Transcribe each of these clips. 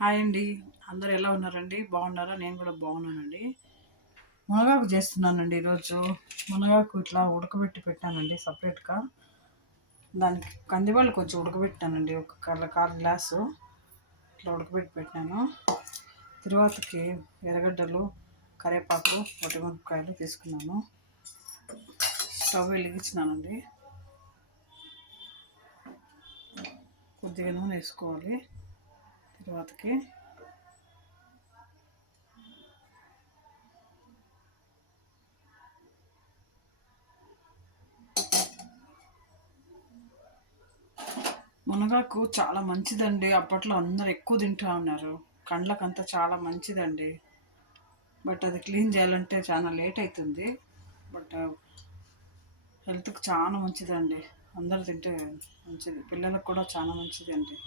Hi అండి. అందరూ ఎలా ఉన్నారండి? బాగున్నారా? నేను కూడా బాగున్నానండి. మునగాకు చేస్తున్నానండి ఈరోజు. మునగాకు ఇట్లా ఉడకబెట్టి పెట్టానండి సపరేట్గా. దానికి కందివాళ్ళు కొంచెం ఉడకబెట్టానండి, ఒక కాల్ గ్లాసు ఇట్లా ఉడకబెట్టి పెట్టాను. తర్వాతకి ఎర్రగడ్డలు, కరివేపాకు, వట్టిమిరపకాయలు తీసుకున్నాను. స్టవ్ వెలిగించినానండి. కొద్దిగా నూనె వేసుకోవాలి. తర్వాతకి మునగాకు చాలా మంచిదండి. అప్పట్లో అందరు ఎక్కువ తింటూ ఉన్నారు. కండ్లకంతా చాలా మంచిదండి. బట్ అది క్లీన్ చేయాలంటే చాలా లేట్ అవుతుంది. బట్ హెల్త్కి చాలా మంచిదండి. అందరు తింటే మంచిది. పిల్లలకు కూడా చాలా మంచిది అండి.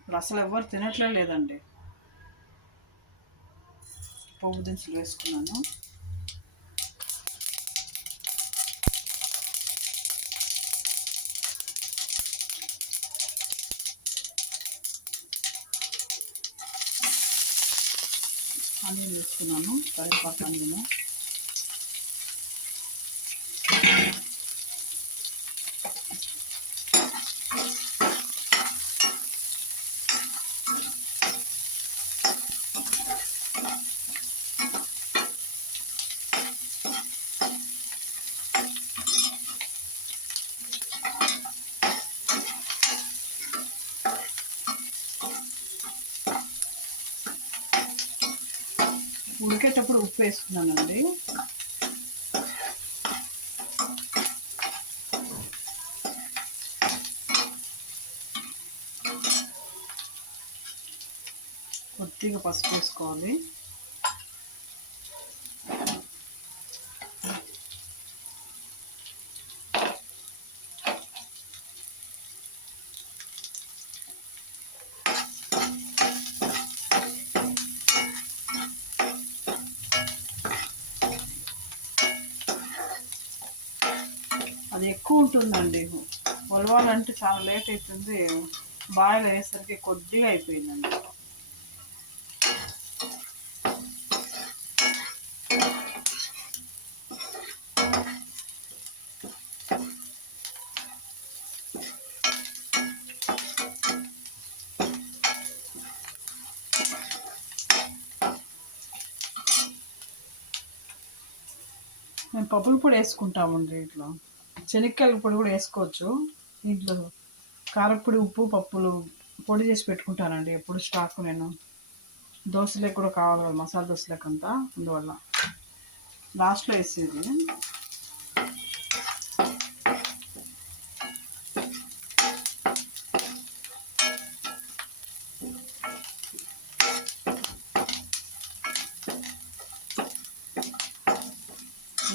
ఇప్పుడు అసలు ఎవరు తినట్లే లేదండి. పోపు దినుసులు వేసుకున్నాను. ఆనియన్ వేసుకున్నాను, కరివేపాకు ఆనియన్. ఉడికేటప్పుడు ఉప్పు వేసుకున్నానండి. కొద్దిగా పసుపు వేసుకోవాలి. అది ఎక్కువ ఉంటుందండి. ఉలవాలంటే చాలా లేట్ అవుతుంది. బాయిల్ అయ్యేసరికి కొద్దిగా అయిపోయిందండి. మేము పప్పుల పొడి వేసుకుంటామండి. ఇట్లా శనక్కాయల పొడి కూడా వేసుకోవచ్చు. ఇంట్లో కారపొడి, ఉప్పు, పప్పులు పొడి చేసి పెట్టుకుంటానండి ఎప్పుడు స్టాక్. నేను దోశలకు కూడా కావాలి కదా, మసాలా దోశలకు అంతా, అందువల్ల లాస్ట్లో వేసేది.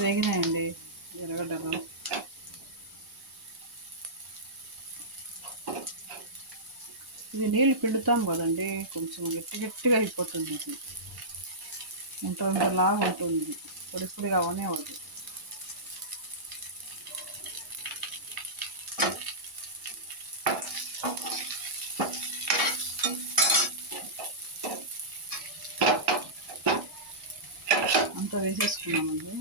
వేగినాయండి ఎర్రగడ్డలు. ఇది నీళ్ళు పిండుతాం కదండి, కొంచెం గట్టిగా అయిపోతుంది. ఇది ఇంతలాగా ఉంటుంది. పొడి పొడిగా అవనే అవుతుంది. అంతా వేసేసుకున్నామండి.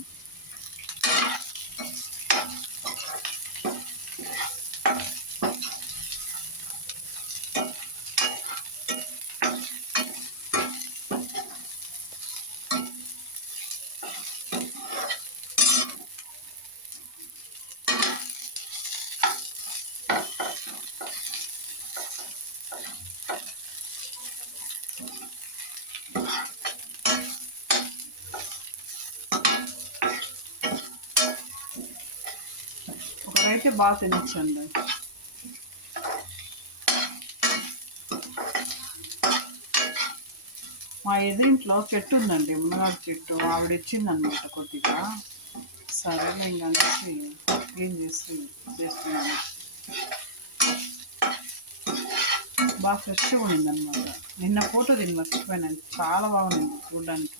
ఒకరైతే బాగా తినొచ్చండి. మా ఎదురింట్లో చెట్టు ఉందండి, మునగాకు చెట్టు. ఆవిడ ఇచ్చిందనమాట కొద్దిగా. సరేలే ఇంకా అనేసి క్లీన్ చేసి చేస్తున్నాను. బాగా ఫ్రెష్గా ఉండిందనమాట. నిన్న ఫోటో దీన్ని మర్చిపోయాను. చాలా బాగుంది చూడడానికి.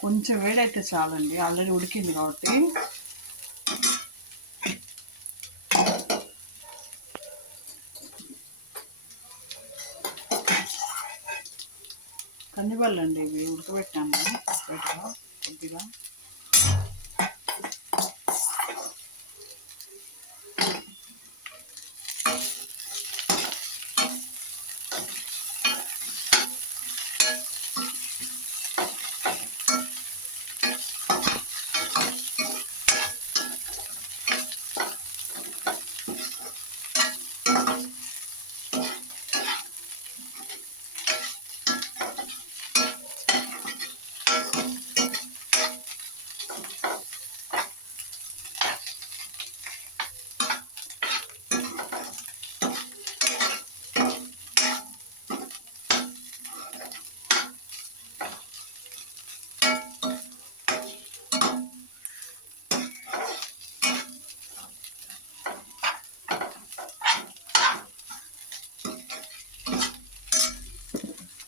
కొంచెం వేడైతే చాలండి, ఆల్రెడీ ఉడికింది కాబట్టి. ఉల్లిపాయలండి ఇవి ఉడకబెట్టాము సపరేట్గా కొద్దిగా.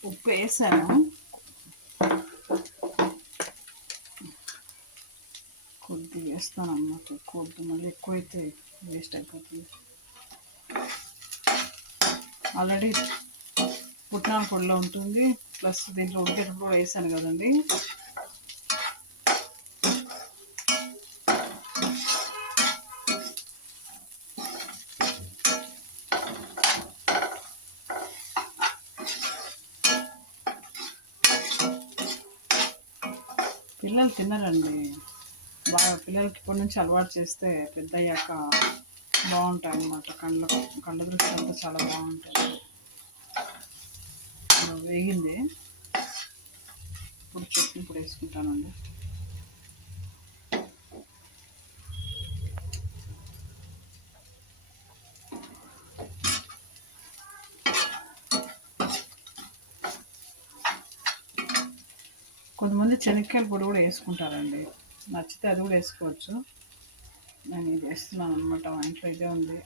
ఉప్పు వేసాను, కొద్దిగా వేస్తాను అన్నమాట. ఎక్కువ మళ్ళీ ఎక్కువైతే వేస్ట్ అయిపోతుంది. ఆల్రెడీ పుట్నాల పొడిలో ఉంటుంది, ప్లస్ దీంట్లో ఉడికేటప్పుడు వేసాను కదండి. పిల్లలు తినరండి బాగా. పిల్లలకి ఇప్పటి నుంచి అలవాటు చేస్తే పెద్ద అయ్యాక బాగుంటాయి అన్నమాట. కళ్ళ దృష్టి అంతా చాలా బాగుంటుంది. వేగింది, ఇప్పుడు చట్నీ ఇప్పుడు వేసుకుంటానండి. కొంతమంది శనక్కాయల పొడి కూడా వేసుకుంటారండి, నచ్చితే అది కూడా వేసుకోవచ్చు. నేను ఇది వేస్తున్నాను అనమాట, మా ఇంట్లో ఇదే ఉంది.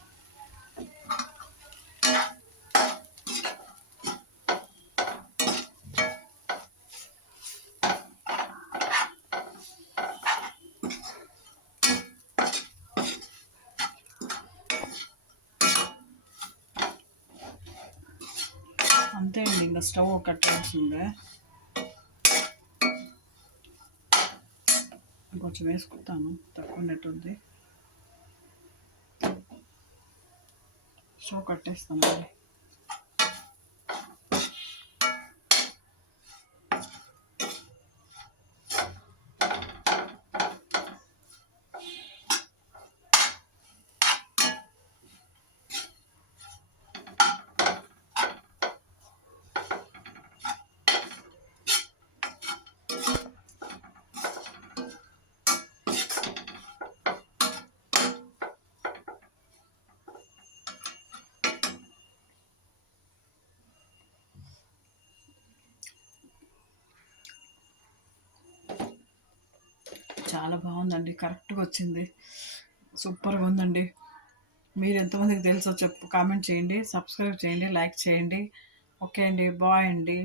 అంతే అండి, ఇంకా స్టవ్ కట్టాల్సిందే. కొంచెం వేసుకుంటాను, తక్కువ ఉన్నట్టుంది. స్టవ్ కట్టేస్తానండి. చాలా బాగుందండి, కరెక్ట్గా వచ్చింది, సూపర్గా ఉందండి. మీరు ఎంతమందికి తెలుసో కామెంట్ చేయండి, సబ్స్క్రైబ్ చేయండి, లైక్ చేయండి. ఓకే అండి, బాయ్ అండి.